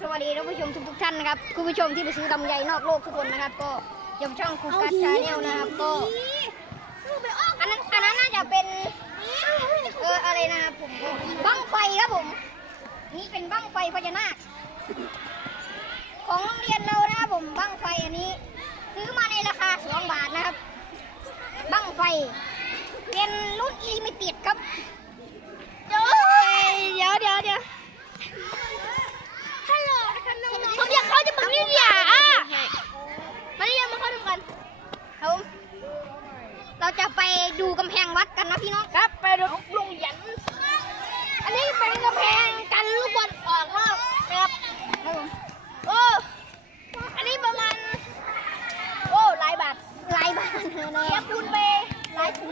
สวัสดีท่านผู้ชมทุกๆท่านนะครับคุณผู้ชมที่ไปซื้อลำไยนอกโลกทุกคนนะครับ ก็ยมช่องคูกัสชาแนลนะครับก็อันนั้นอันนั้นน่าจะเป็นเอออะไรนะครับผมบั้งไฟครับผม นี่เป็นบั้งไฟพญานาคของโรงเรียนเรานะครับผมบั้งไฟอันนี้ ซื้อมาในราคาสองบาทนะครับบั้งไฟเป็นรุ่นอีลิมิเต็ดครับ ดูกำแพงวัดกันนะพี่น้องครับ ไปดูลุงหยัน อันนี้เป็นกำแพงกันลูกบอลออกนอกครับโอ้อันนี้ประมาณ โอ้ลายบาทลายบาทเธอแน่จคุณไปหลายถุง